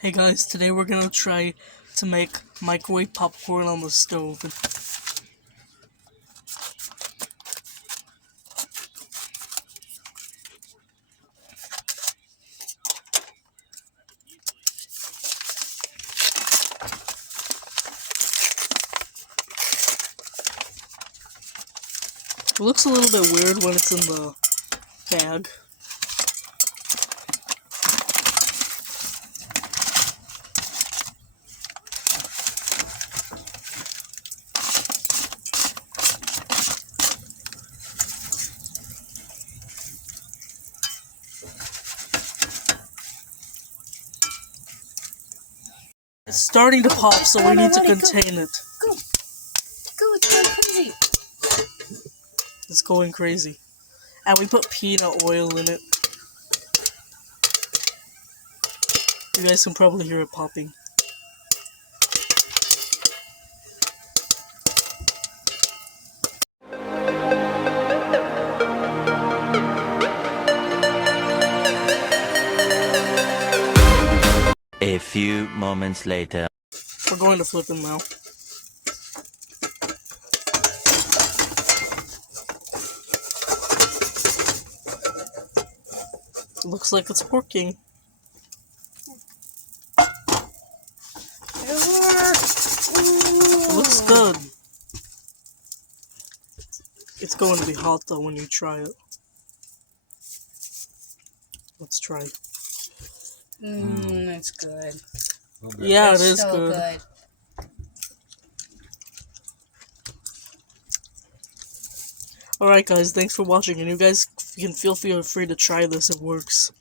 Hey guys, today we're gonna try to make microwave popcorn on the stove. It looks a little bit weird when it's in the bag. It's starting to pop, so we need to contain it. Go! Go, it's going crazy! It's going crazy. And we put peanut oil in it. You guys can probably hear it popping. A few moments later. We're going to flip them now. Looks like it's working. It looks good. It's going to be hot though when you try it. Let's try. That's good. Yeah, That's it is so good. Alright guys, thanks for watching, and you guys can feel free to try this, it works.